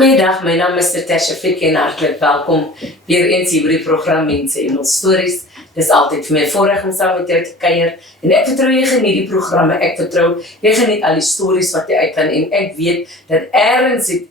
Goeiedag, my naam is Natasha Fikke en hartlik welkom weer eens hier by die program Mense en ons stories. Dis altyd vir my voorreg om saam met jou te kuier en ek vertrou jy geniet die programme, ek vertrou jy geniet al die stories wat jy uitgaan en ek weet dat ergens het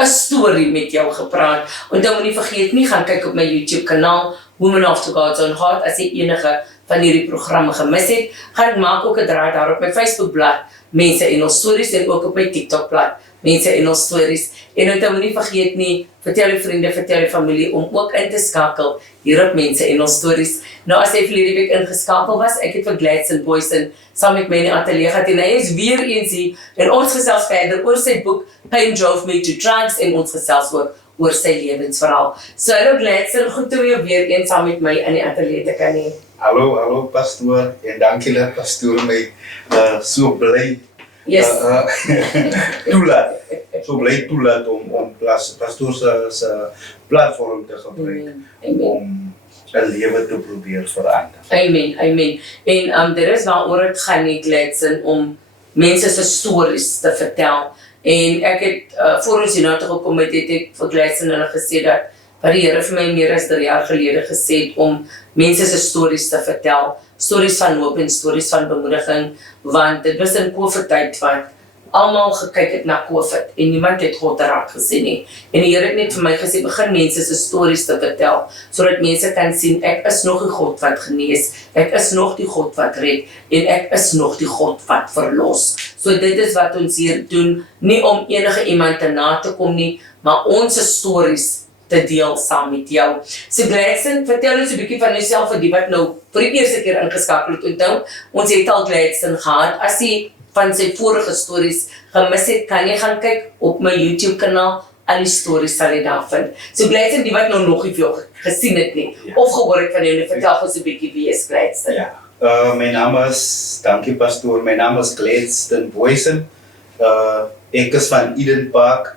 'n storie met jou gepraat. Onthou moenie vergeet nie, gaan kyk op my YouTube kanaal Women After God's Own Heart as jy enige van hierdie programme gemis het. Gaan maak ook 'n draai daar op my Facebookblad Mense en ons stories en ook op my TikTokblad Mense en ons stories. En onthou moenie vergeet nie, vertel jou vriende, vertel jou familie om ook in te skakel hier op Mense en ons stories. Nou as jy vir hierdie week ingeskakel was, ek het vir Gladson Boysen saam met my in die ateljee gehad en hy is weer eens hier en ons gesels verder oor sy boek Pain Drove Me to Drugs en ons gesels ook oor sy lewensverhaal. So hallo Gladson, goed om jou weer eens saam met my in die ateljee te kan hê. Hallo pastoor en dankie dat pastoor my so bly toelaat om pastoor se platform te gebruik om 'n lewe te probeer verander. Amen. En dit is waaroor dit gaan nie Gladson om mense se stories te vertel. En ek het voor ons hierna toe gekom het ek vir Gladson hulle gesê dat wat die Here vir my meer as 3 jaar gelede gesê het om mense se stories te vertel, stories van hoop en stories van bemoediging, want dit was in COVID-tyd wat almal gekyk het na COVID en niemand het God raak gesien nie. En die Here het net vir my gesê begin mense se stories te vertel sodat mense kan sien ek is nog die God wat genees, ek is nog die God wat red en ek is nog die God wat verlos. So dit is wat ons hier doen, nie om enige iemand te na te kom nie, maar ons stories te deel saam met jou. So Gladson, vertel ons 'n bietjie van jouself vir die wat nou vir die eerste keer ingeskakel het. Onthou, ons het al Gladson gehad. As jy van sy vorige stories gemis het, kan jy gaan kyk op my YouTube kanaal. Al die stories sal jy daar vind. So Gladson, die wat nou nog nie veel gesien het nie, of gehoor het van jou, vertel ons 'n bietjie wie is Gladson. Ja. My naam is, dankie pastoor, my naam is Gladson Boysen. Ek is van Eden Park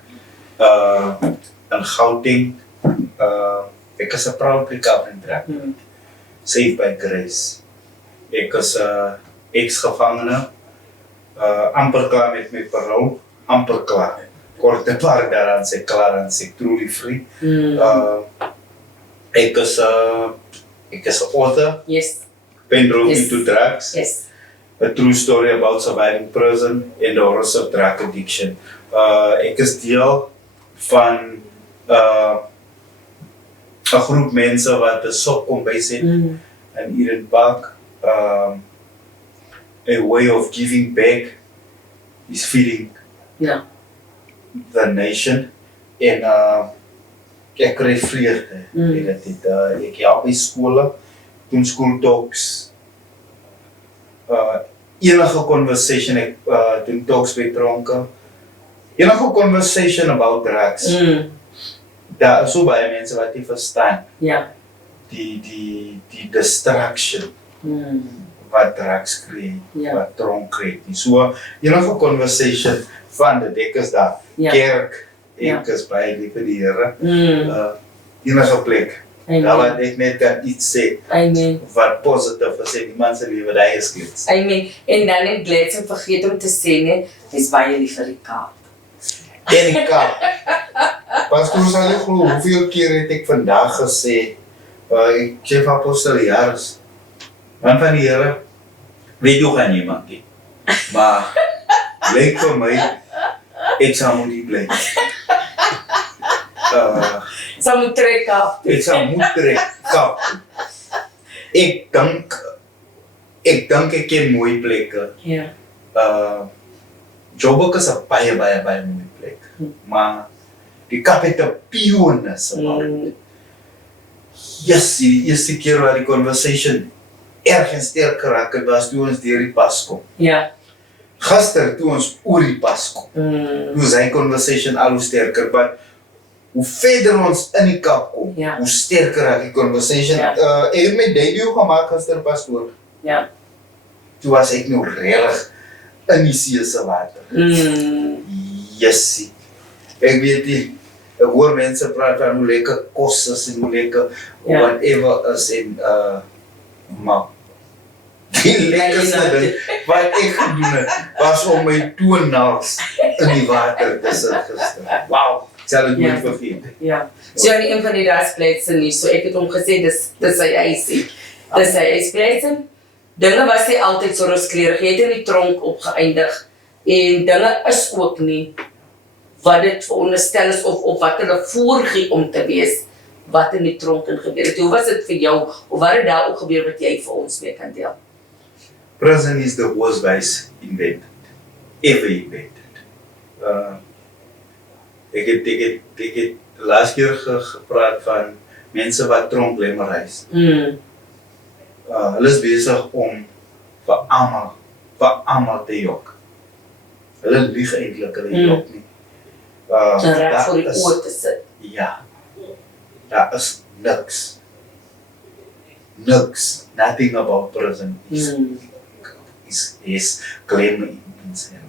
in Gauteng. Ek is 'n proud recovery drug, saved by grace. Ek is 'n ex-gevangene, amper klaar met my parole, amper klaar. Korte paar daaraan sê klaar en sê truly free. Ek is 'n author. Yes. Pain Drove Me to Drugs. Yes. A true story about surviving prison and the horrors of drug addiction. Ek is deel van 'n groep mense wat 'n sop kom bysit in Eden Park. A way of giving back is feeding the nation. En ek kry vreugde met dit. Ek help by skole, doen school talks. Enige conversation, ek doen talks by tronke. Enige conversation about drugs. Daar is so baie mense wat nie verstaan. Ja. Die distraction wat drugs create, wat tronk create. So enige conversation van dit, ek is daar. Kerk, ek is baie lief vir die Here. Enige plek. Daar wat ek net kan iets sê. Amen. Wat positief is in iemand se lewe, daai is goed. Amen. En dan het Gladson vergeet om te sê net, dis baie lief vir die Kaap. En die Kaap. Pastoor sal nie glo hoeveel keer het ek vandag gesê, ek sê van apostel Jairus, man van die Here, weet jy gaan niemand nie. Maar lyk vir my, ek sal moet die bly. Sal moet trek Kaap. Ek sal moet trek Kaap. Ek dink ek ken mooi plekke. Ja. Joburg is 'n baie mooi plek. Maar die Kaap het 'n piones about. Yes, die eerste keer waar die conversation ergens sterker raak het, was toe ons deur die pas kom. Ja. Gister toe ons oor die pas kom. Toe is hy conversation al hoe sterker, maar hoe verder ons in die Kaap kom, hoe sterker raak die conversation. Ek het my debut gemaak gister pastoor. Ja. Toe was ek nou regtig in die see se water. Yes. Ek weet nie, ek hoor mense praat van hoe lekker kos is en hoe lekker whatever is en maar die lekkerste ding wat ek gedoen het, was om my toenails in die water te sit gister. Wow. sal dit Ja. nooit vergeet. Ja. So aan een van die raspleitsen nie, so ek het hom gesê, dis sy eisie. Dis sy eispleitsen. Dinge was nie altyd so rooskleurig, jy het in die tronk opgeëindig. En dinge is ook nie wat dit veronderstel is of wat hulle voorgee om te wees, wat in die tronk in gebeur het. Hoe was dit vir jou, of wat het daar ook gebeur wat jy vir ons mee kan deel? Prison is the worst vice invented, ever invented. Ek het laas keer gepraat van mense wat tronklemmereis. Hulle is besig om vir almal te jok. Hulle lieg eintlik, hulle jok nie. En reg daar voor die is- oor te sit. Ja, daar is niks. Nothing about prison is claim in self.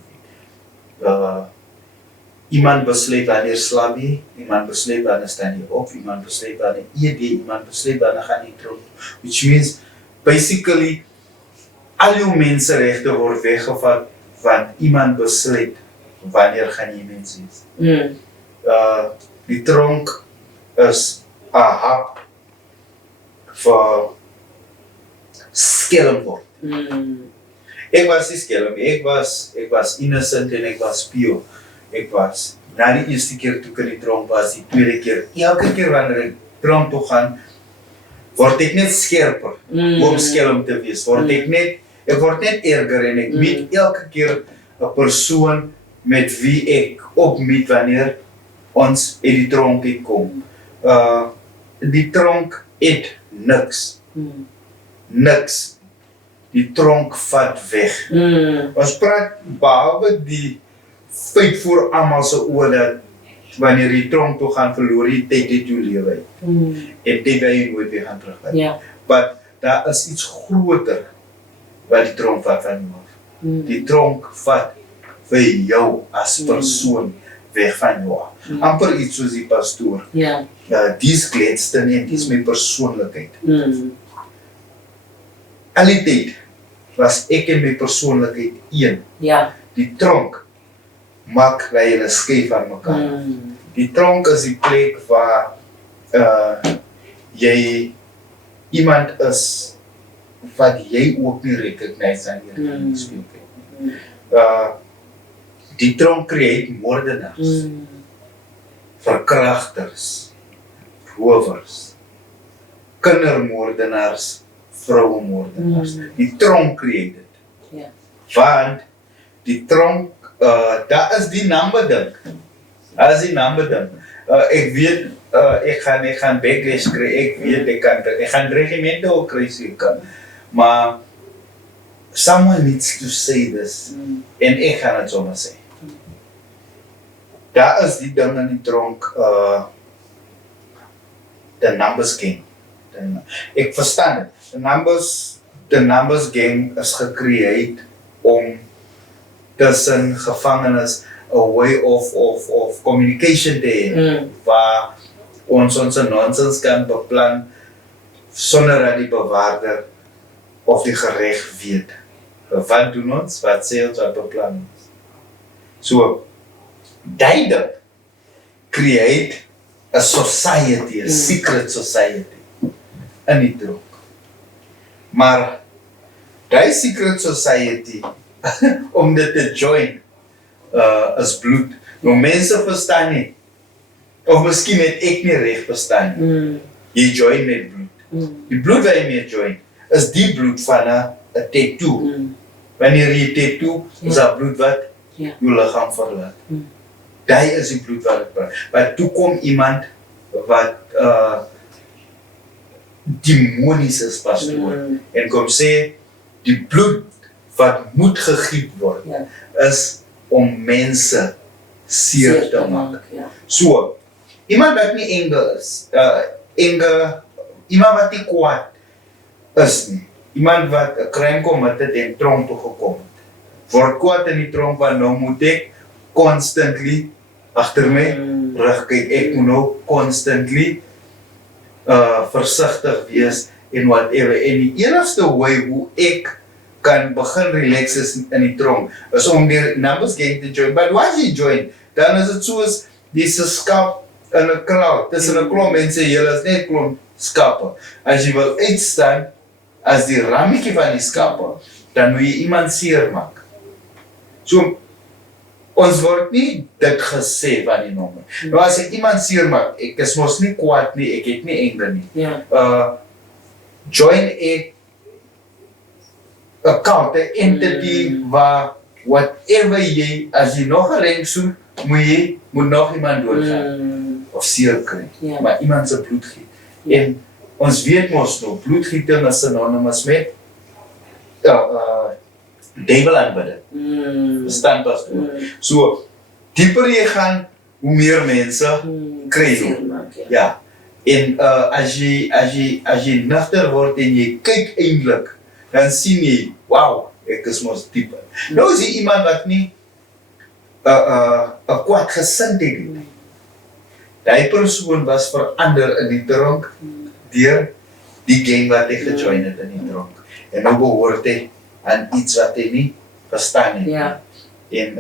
Iemand besluit wanneer slaap jy, iemand besluit wanneer staan jy op, iemand besluit wanneer eet jy, iemand besluit wanneer gaan jy tronk. Which means, basically, al jou menseregte word weggevat, want iemand besluit wanneer gaan jy mens wees. Die tronk is 'n hap vir skelmword. Ek was nie skelm, ek was innocent en ek was pure. Ek was, na die eerste keer toe ek in die tronk was, die tweede keer, elke keer wanneer ek tronk toe gaan, word ek net skerper om skelm te wees. Ek word net erger en ek meet elke keer 'n persoon met wie ek opmeet wanneer ons uit die tronk uitkom. Die tronk het niks. Niks. Die tronk vat weg. Ons praat behalwe die feit voor almal se oë dat wanneer jy tronk toe gaan verloor jy tyd uit jou lewe. En tyd wat jy nooit weer gaan terugkry. Ja. Maar daar is iets groter wat die tronk vat van jou af. Die tronk vat vir jou as persoon weg van jou af. Amper iets soos die pastoor. Ja. Dis Gladstone en dis my persoonlikheid. Al die tyd was ek en my persoonlikheid een. Ja. Die tronk maak wij hulle skei van mekaar. Die tronk is die plek waar jy iemand is wat jy ook nie recognize aan hierdie speelplek. Die tronk create moordenaars, verkrachters, rowers, kindermoordenaars, vrouwenmoordenaars. Die tronk create dit. Ja. Want die tronk, daar is die number ding. Daar is die number ding. Ek weet, ek gaan backlash kry, ek weet, ek gaan regimente ook kry, seker. Maar someone needs to say this. En ek gaan het sommer sê. Daar is die ding in die tronk, the numbers game. Ek verstaan het. The numbers game is gecreëerd om tussen gevangenes a way of communication te hê, waar ons nonsens kan beplan sonder dat die bewaarder of die gereg weet. Wat doen ons? Wat sê ons? Wat beplan ons? So, duidelijk create a society, a secret society in die tronk. Maar die secret society, om dit te join, is bloed. Nou mense verstaan nie, of miskien het ek nie reg verstaan nie. Jy join met bloed. Die bloed wat jy mee join, is die bloed van 'n tattoo. Wanneer jy tattoo, is dat bloed wat jou liggaam verlaat. Daai is die bloed wat het praat. Maar toe kom iemand wat demonies is, pastoor, en kom sê, die bloed wat moet gegiet word, is om mense seer te maak. So, iemand wat nie enge is, iemand wat nie kwaad is nie, iemand wat 'n crime committed en tronk toe gekom het, word kwaad in die tronk, want nou moet ek constantly agter my rug kyk, ek moet nou constantly versigtig wees en whatever. En die enigste way hoe ek kan begin relax is in die tronk, is om die numbers game te join. But once you join, dan is het soos dis 'n skaap in 'n kraal, tussen 'n klomp mense, julle is net klomp skape. As jy wil uitstaan as die rammetjie van die skape, dan moet jy iemand seermaak. So, ons word nie dit gesê van die nommer. Nou as ek iemand seermaak, ek is mos nie kwaad nie, ek het nie anger nie. Ja. Join 'n account, 'n entity waar whatever jy, as jy nog 'n rank soek, moet nog iemand doodgaan of seer kry. Ja. Maar iemand se bloed giet. En ons weet mos nou, bloedgieting is synonymous met duiwel aanbidden. Verstaan pastoor? So, dieper jy gaan, hoe meer mense kry jy. Ja. En as jy nugter word en jy kyk eintlik, dan sien jy, wow, ek is mos dieper. Nou is jy iemand wat nie 'n kwaad gesindheid het. Die persoon was verander in die tronk deur die gang wat hy gejoin het in die tronk. En nou behoort hy aan iets wat hy nie verstaan het. Ja. En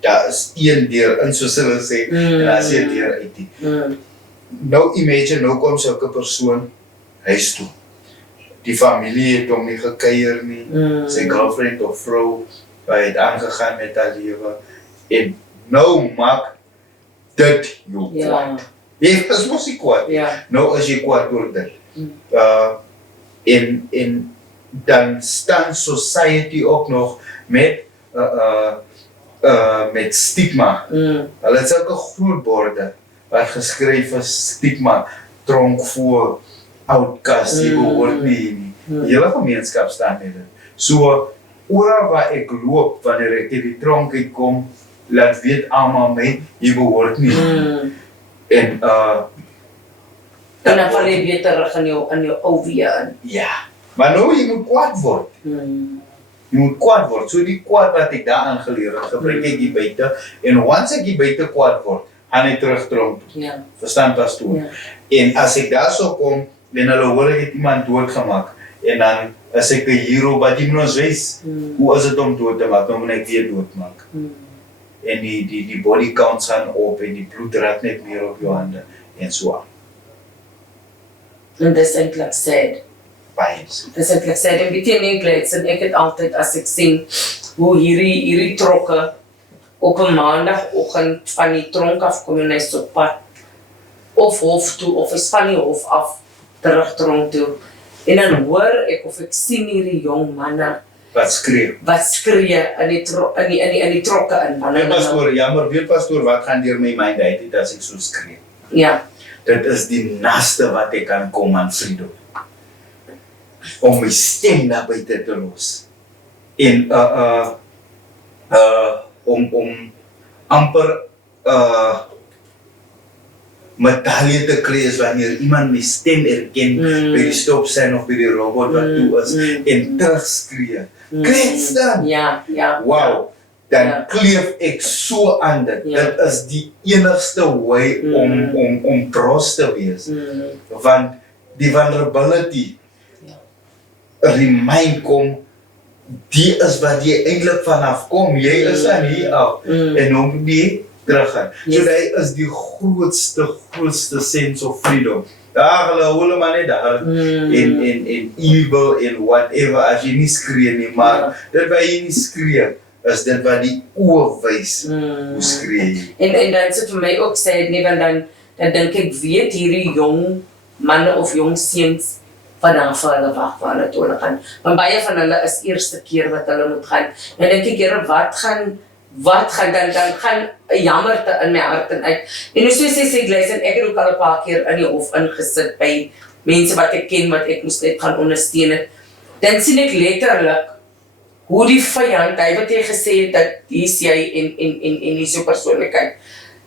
daar is een deur in, soos hulle sê, en daar is een deur uit die. Nou imagine, nou kom sulke persoon huis toe. Die familie het hom nie gekuier nie, sy girlfriend of vrou, hy het aangegaan met haar lewe. En nou maak dit jou kwaad. Jy is mos nie kwaad. Nou is jy kwaad oor dit. En dan staan society ook nog met stigma. Hulle het sulke groot borde wat geskryf is stigma, tronk voor, outcast, jy behoort nie. Die hele gemeenskap staan met dit. So, oral waar ek loop, wanneer ek in die tronk uitkom, laat weet almal my, jy behoort nie. En dan val jy weer terug in jou ou weer in. Ja, maar nou jy moet kwaad word. Jy moet kwaad word. So die kwaad wat ek daar aangeleer het, gebruik ek die buite. En once ek die buite kwaad word, gaan hy terug tronk. Verstaan pastoor? En as ek daar so kom, en hulle hoor ek het iemand doodgemaak, en dan is ek 'n hero, wat jy moet ons wees, hoe is dit om dood te maak, dan moet ek weer doodmaak. En die body counts gaan op, en die bloed raak net meer op jou hande, en so aan. En dis eintlik sad. Baie. Dis eintlik sad, en weet jy nie, Gladson, ek het altyd, as ek sien, hoe hierdie trokke, op 'n maandagoggend van die tronk af kom en hy is op pad, of hof toe, of is van die hof af, terug tronk toe. En dan hoor ek of ek sien hierdie jong manne wat skree in die trokke in. Weet pastoor, jammer, weet pastoor, wat gaan deur my mind uit as ek so skree? Ja. Dit is die naaste wat ek kan kom aan vriendom. Om my stem na buite te los. En om amper medalje te kry is wanneer iemand my stem erken by die stopsign of by die robot wat toe is en terugskree. Kletstaan! Ja. Wow! Dan kleef ek so aan dit. Dit is die enigste way om trots te wees. Want die vulnerability remind kom, die is wat jy eintlik vanaf kom. Jy is aan hier af. En om die teruggaan. So dit is die grootste sense of freedom. Daar hulle maar net daar in evil en whatever, as jy nie skree nie, maar dit wat jy nie skree, is dit wat die oë wys hoe skree jy. En dan sit vir my ook sê, nee, want dan dink ek, weet hierdie jong manne of jong seuns wat dan vir hulle wag waar hulle toe gaan. Want baie van hulle is eerste keer wat hulle moet gaan. En dink ek, Here, wat gaan dan gaan 'n jammerte in my hart en uit. En soos jy sê, Gladson, ek het ook al 'n paar keer in die hof ingesit by mense wat ek ken, wat ek moes net gaan ondersteun het. Dan sien ek letterlik hoe die vyand, hy wat jy gesê het, dat hier's jy en hier's jou persoonlikheid.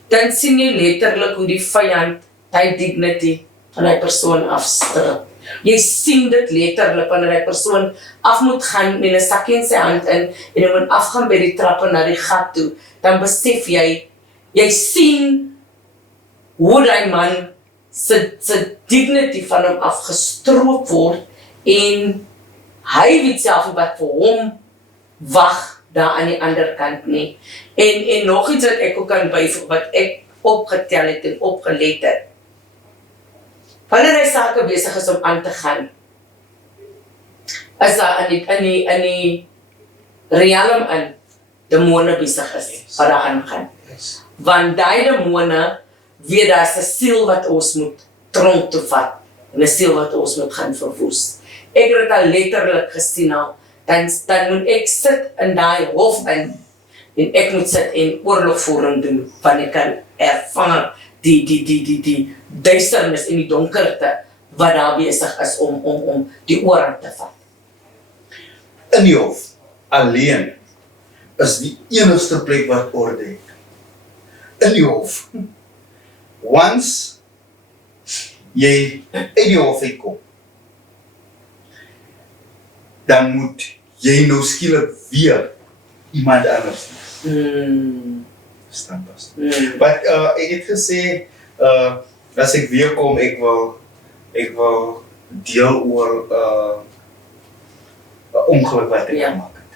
Dan sien jy letterlik hoe die vyand die dignity van die persoon afstrip. Jy sien dit letterlik wanneer die persoon af moet gaan met 'n sakkie in sy hand en hy moet afgaan by die trappe na die gat toe, dan besef jy sien hoe die man se dignity van hom afgestroop word en hy weet self wat vir hom wag daar aan die ander kant nie. En nog iets wat ek ook kan byvoeg, wat ek opgetel het en opgelet het. Wanneer hy sake besig is om aan te gaan, is daar in die realm in demone besig is wat daar aangaan. Want die demone weet daar is 'n siel wat ons moet tronk toe vat en 'n siel wat ons moet gaan verwoes. Ek het dit al letterlik gesien al. Dan moet ek sit in daai hof in en ek moet sit en oorlogvoering doen want ek kan ervaar die duisternis en die donkerte wat daar besig is om die oorhand te vat. In die hof alleen is die enigste plek wat orde het. In die hof. Once jy uit die hof uitkom, dan moet jy nou skielik weer iemand anders wees. Verstaan pas. Maar ek het gesê, as ek weer kom, ek wil deel oor 'n ongeluk wat ek gemaak het.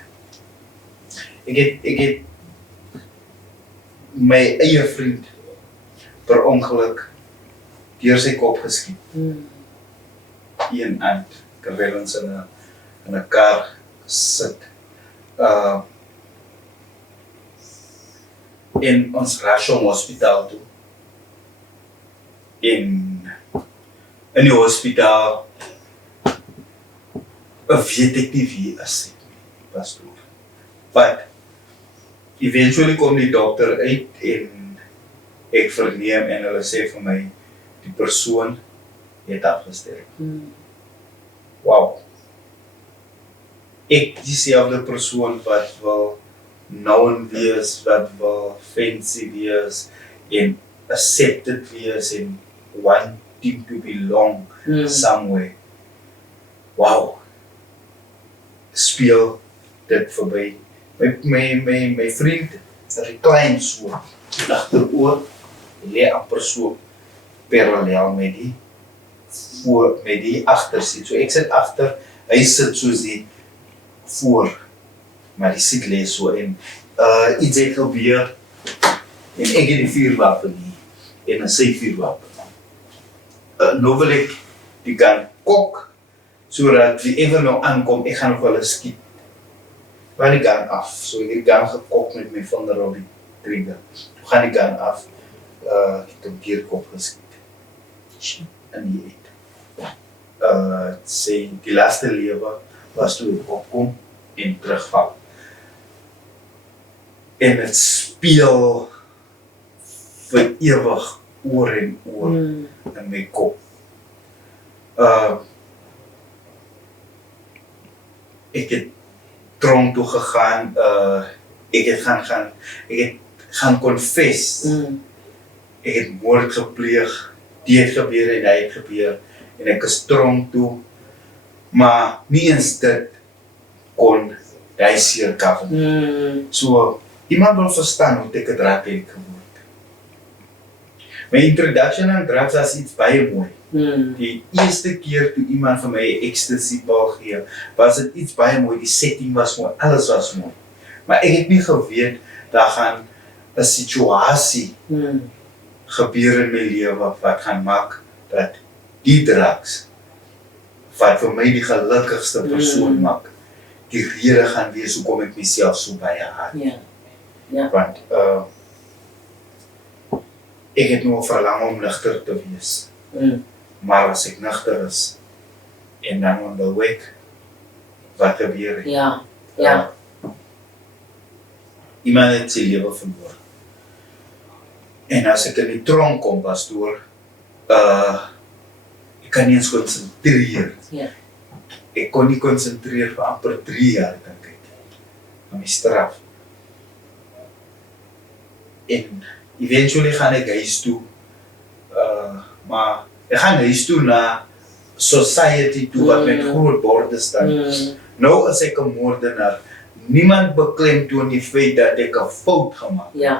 Ek het my eie vriend per ongeluk deur sy kop geskiet. Een aand, terwyl ons in 'n kar sit. En ons ras hom hospitaal toe. In die hospitaal weet ek nie wie is dit nie, pastoor. But eventually kom die dokter uit en ek verneem en hulle sê vir my die persoon het afgestorf. Wow. Ek dieselfde persoon wat wil known wees, wat wil fancy wees en accepted wees en wanting to belong somewhere. Wow. Speel dit verby. My vriend recline so agteroor, lê amper so parallel met die agtersit. So ek sit agter, hy sit soos die voor, maar die sit lê so en iets het gebeur en ek het die vuurwapen nie en sy vuurwapen. Nou wil ek die gun kok sodat wie even nou aankom, ek gaan nog hulle skiet. Maar die gun af, so ek het die gun gekok met my vinger op die trigger. Toe gaan die gun af, ek het hom dierkop geskiet. En die het. Sê, die laaste lewe was toe ek opkom en terugval. En het speel vir ewig oor en oor in my kop. Ek het tronk toe gegaan, ek het gaan confess. Ek het moord gepleeg, die het gebeur en hy het gebeur en ek is tronk toe, maar nie eens dit kon hy seer cover. So, iemand wil verstaan hoe ek 'n drug addict geword. My introduction aan drugs was iets baie mooi. Die eerste keer toe iemand vir my ecstasy bal gee, was dit iets baie mooi, die setting was mooi, alles was mooi. Maar ek het nie geweet, daar gaan 'n situasie gebeur in my lewe wat gaan maak dat die drugs, wat vir my die gelukkigste persoon maak, die rede gaan wees hoekom ek myself so baie haat. Want ek het nog verlang om nugter te wees. Maar as ek nugter is en dan on the wake, wat gebeur het? Iemand het sy lewe verloor. En as ek in die tronk kom, pastoor, ek kan nie eens konsentreer. Ek kon nie konsentreer vir amper 3 jaar, dink ek, aan my straf. En eventually gaan ek huis toe, maar ek gaan huis toe na society toe, wat met groot borde staan. Nou as ek 'n moordenaar, niemand beklemtoon die feit dat ek 'n fout gemaak het.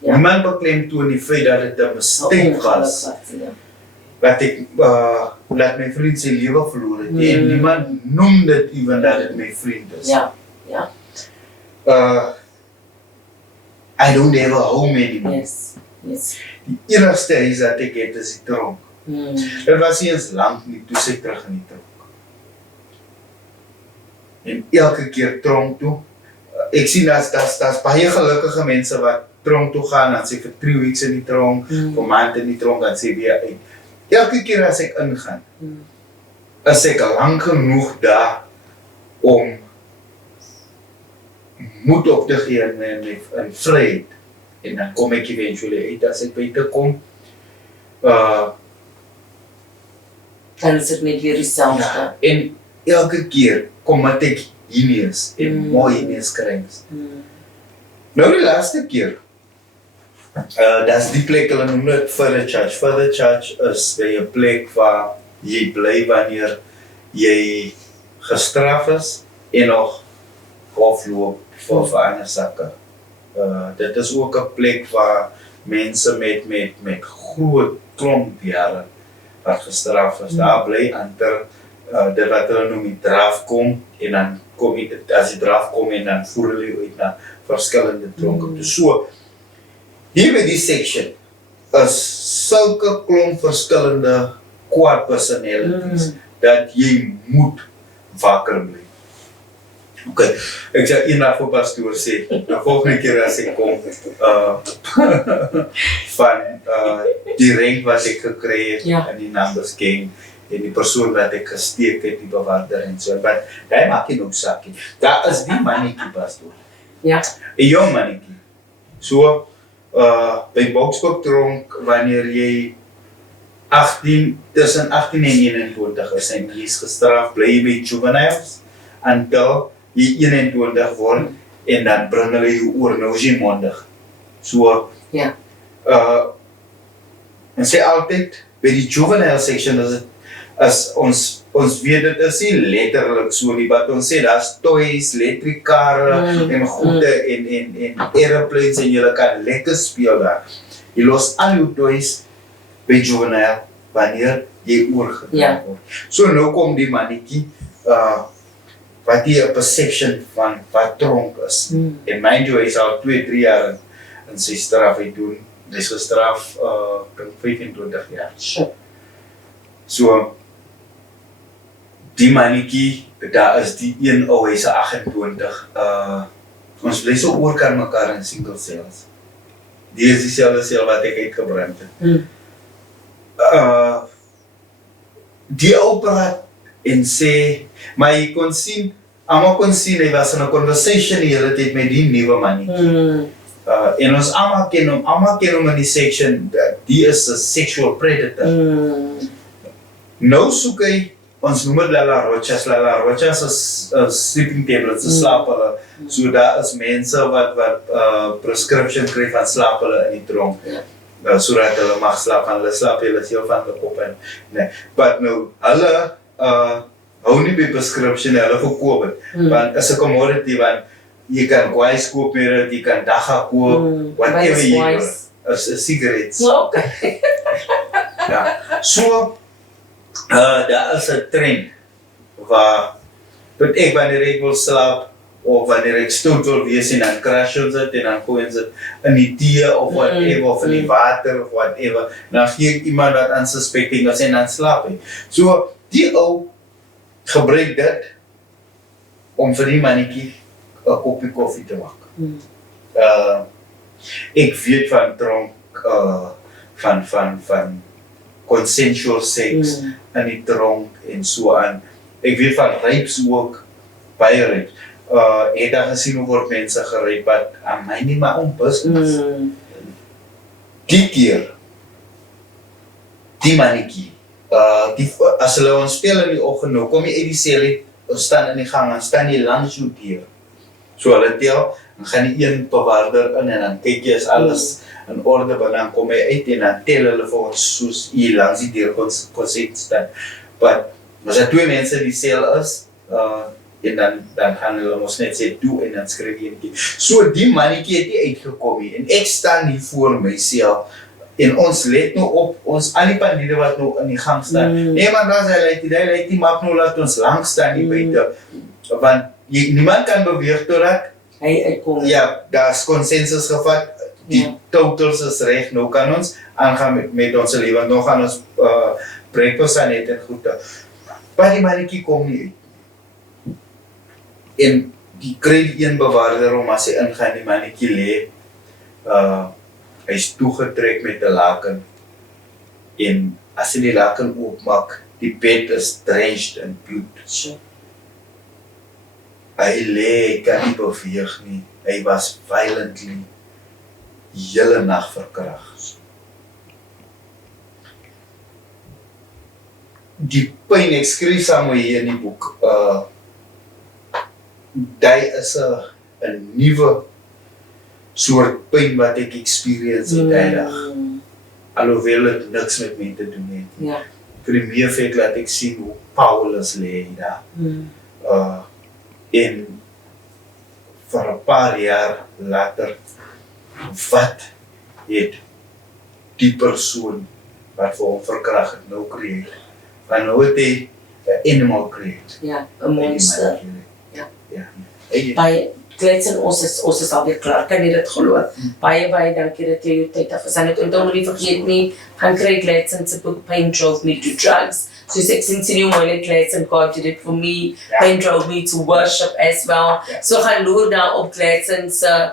Niemand beklemtoon die feit dat dit 'n mistake was. Dat ek laat my vriend sy lewe verloor het. En niemand noem dit even dat dit my vriend is. I don't have a home anymore. Yes. Die enigste huis wat ek het is die tronk. Dit was nie eens lank nie, toe sy terug in die tronk. En elke keer tronk toe, ek sien daar's baie gelukkige mense wat tronk toe gaan, dan sê vir 3 weeks in die tronk, vir 'n maand in die tronk, dan sê weer uit. Elke keer as ek ingaan, is ek lang genoeg daar om moed op te gee en vryheid. En dan kom ek eventually uit as ek buite kom. Dan is dit net weer dieselfde. Ja, en elke keer kom ek e-mails en mooi e-mails kry. Nou die laaste keer, dis die plek, hulle noem dit Further Church. Further Church is by 'n plek waar jy bly wanneer jy gestraf is en nog hofloop vir ander sake. Dit is ook 'n plek waar mense met groot klomp jare wat gestraf is, daar bly ander dit wat hulle noem die draf kom, en dan kom as die draf kom en dan voer hulle uit na verskillende tronke. So, hier by die section is sulke klomp verskillende kwaad personalities dat jy moet wakker bly. Okay, ek sal eendag vir pastoor sê, die volgende keer as ek kom, van die rank wat ek gekry het in die numbers game, en die persoon wat ek gesteek het, die bewaarder en so, maar die maak nie ook sakie. Daar is die mannetjie, pastoor. Ja. 'n jong mannetjie. So, by Boksburg tronk, wanneer jy tussen 18 en 21 is, en jy is gestraf, bly jy by juveniles, until jy 21 word, en dan bring hulle jou oor, nou is jy mondig. So, en sê altyd, by die juvenile section is ons weet dit is nie letterlik so nie, wat ons sê, daar's toys, elektriekare, en goede, en aeroplanes, en jy kan lekker speel daar. Jy los al jou toys by juvenile, wanneer jy oorgedra word. So nou kom die mannetjie, wat die 'n perception van wat tronk is. En mind you, hy is al 2-3 jaar in sy straf hy doen. Hy is gestraf, 25 jaar. So, die mannetjie, daar is die een ou, hy is 28. Ons bly so oor kan mekaar in single cells. Die is dieselfde sel wat ek uitgebrand het. Die ou praat en sê, maar jy kon sien, almal kon sien, hy was in 'n conversation die hele tyd met die nuwe mannetjie. En ons almal ken hom in die section, die is 'n sexual predator. Nou soek hy, ons noem dit La Rochas is sleeping tablets, slaap hulle. So daar is mense wat prescription kry van slaap hulle in die tronk. Sodat hulle mag slaap, en hulle slaap hulle heel van die kop en, nee. But nou, hulle hou nie by prescription, hulle verkoop het. Want is 'n commodity, want jy kan guys koop meer, jy kan dagga koop, whatever jy wil. Is cigarettes. Okay. Ja. So, daar is 'n trend waar ek wanneer ek wil slaap of wanneer ek stout wil wees en dan crash ons dit en dan gooi ons dit in die tee of whatever of in die water of whatever, dan gee ek iemand wat unsuspecting is en dan slaap hy. So die ou gebruik dit om vir die mannetjie 'n koppie koffie te maak. Ek weet van tronk van consensual sex in die tronk en so aan. Ek weet van rapes ook, baie rapes. Het daar gesien hoe word mense gerape, wat aan my nie maar om business. Die keer, die mannetjie, as hulle ons speel in die oggend, nou kom jy uit die sel, ons staan in die gang, dan staan die langs jou deur. So hulle tel, dan gaan die een bewaarder in en dan kyk jy as alles in orde, want dan kom hy uit en dan tel hulle vir ons soos hier langs die deur kon staan. But as daar 2 mense in die sel is, en dan gaan hulle ons net sê toe en dan skryf jy netjie. So die mannetjie het nie uitgekom nie en ek staan hier voor myself en ons let nou op ons al die pandiele wat nou in die gang staan. Nee man, dan hy lei die maak nou laat ons lank staan hier buite. Want niemand kan beweeg totdat hy uitkom. Ja, daar's konsensus gevat. die totals is reg, nou kan ons aangaan met ons lewe, nou gaan ons breakfast aan eet en goede. Maar die mannetjie kom nie uit. En die kry die een bewaarder om as hy ingaan, die mannetjie lê, hy is toegetrek met 'n laken, en as hy die laken oopmaak, die bed is drenched in bloed. Sure. Hy lê, hy kan nie beweeg nie, hy was violently die hele nag verkragt. Die pyn, ek skryf saam hier in die boek, dit is 'n nuwe soort pyn wat ek experience het die dag. Alhoewel het niks met my te doen het. Ja. Vir die meer feit laat ek sien hoe Paulus lê daar. En vir 'n paar jaar later, wat het die persoon wat vir hom verkragt het nou creëer? Want nou het hy 'n animal creëer. Ja, 'n monster. Ja. Baie Gletsen, ons is alweer klaar, kan jy dit glo? Baie dankie dat jy jou tyd afgesit het. En dan nie vergeet nie, gaan kry Gletsen se boek Pain Drove Me to Drugs. Soos ek sien jy mooi Gletsen God did it for me. Pain drove me to worship as well. So gaan loer daar op Gletsen se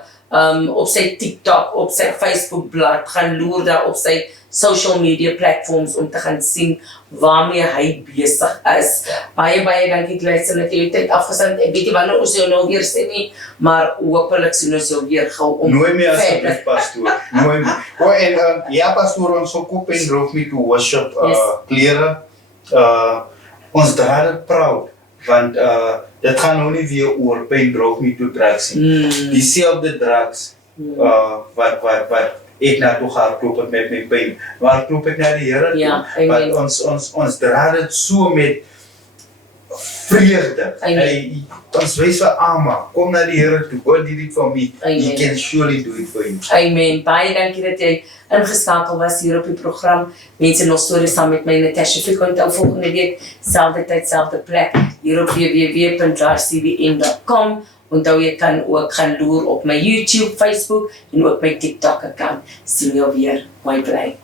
op sy TikTok, op sy Facebook blad, gaan loer daar op sy social media platforms om te gaan sien waarmee hy besig is. Baie dankie Gletsen dat jy jou tyd afgesit het. Ek weet nie wanneer ons jou nou weer sien nie, maar hopelik sien ons jou weer gou om Nooi my asseblief pastoor. Nooi my. En ja pastoor, ons koop en drove me to worship klere. Ons dra dit proud, want dit gaan nou nie weer oor pain drove me to drugs nie. Dieselfde drugs wat ek na toe hardloop het met my pyn, maar loop ek na die Here toe, want ons dra dit so met vreugde. Ons wys vir almal, kom na die Here toe, God did it for me, He can surely do it for you. Amen. Baie dankie dat jy ingeskakel was hier op die program. Mense nog stories saam met my, Natasha Fiek, onthou volgende week, selfde tyd, selfde plek, hier op www.rcbn.com. Onthou jy kan ook gaan loer op my YouTube, Facebook en ook my TikTok account. Sien jou weer. Mooi bly.